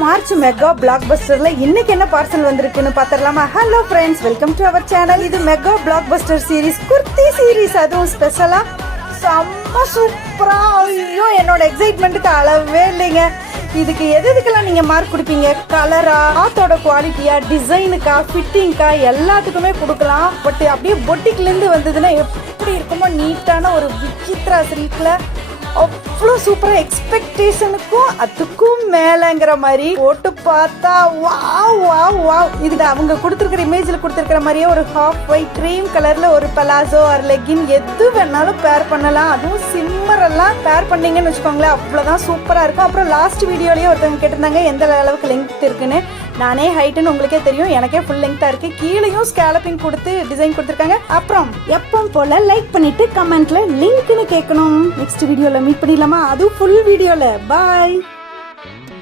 March mega black பஸ்டர்ல இன்னைக்கு என்ன parcel வந்திருக்குன்னு பாத்திரலாமா? Hello friends, welcome to our channel. இது mega blockbuster series, kurti series. அதுவும் ஸ்பெஷலா செம்ம சூப்பரா. ஐயோ, என்னோட எக்ஸைட்மெண்ட்டுக்கு அளவே இல்லைங்க. இதுக்கு எதுக்கெல்லாம் நீங்க மார்க் கொடுப்பீங்க? கலரா, கிளாத்தோட குவாலிட்டியா, டிசைனுக்கா, ஃபிட்டிங்க்கா, எல்லாத்துக்குமே கொடுக்கலாம். பட் அப்படியே பொட்டிக்ல இருந்து வந்ததுன்னா எப்படி இருக்குமோ, நீட்டான ஒரு விசித்ரா சில்க்ல அவ்வளோ சூப்பராக, எக்ஸ்பெக்டேஷனுக்கும் அதுக்கும் மேலேங்கிற மாதிரி போட்டு பார்த்தா வாவ் வாவ் வாவ். இதுக்கு அவங்க கொடுத்துருக்கிற இமேஜில் கொடுத்துருக்கிற மாதிரியே ஒரு ஹாஃப் ஒயிட் க்ரீம் கலரில் ஒரு பலாசோ ஒரு லெகின் எது வேணாலும் பேர் பண்ணலாம். அதுவும் சிம்மரெல்லாம் பேர் பண்ணிங்கன்னு வச்சுக்கோங்களேன், அவ்வளோதான் சூப்பராக இருக்கும். அப்புறம் லாஸ்ட் வீடியோலேயே ஒருத்தவங்க கேட்டிருந்தாங்க எந்த அளவுக்கு லெங்க் இருக்குன்னு. நானே ஹைட்டுன்னு உங்களுக்கே தெரியும், எனக்கே ஃபுல் லெங்க்தாக இருக்குது. கீழேயும் ஸ்கேலப்பிங் கொடுத்து டிசைன் கொடுத்துருக்காங்க. அப்புறம் எப்பவும் போல் லைக் பண்ணிவிட்டு கமெண்ட்டில் லிங்க்னு கேட்கணும். நெக்ஸ்ட் வீடியோவில் மீட் பண்ணிடலாமா? அதுவும் ஃபுல் வீடியோவில். பாய்.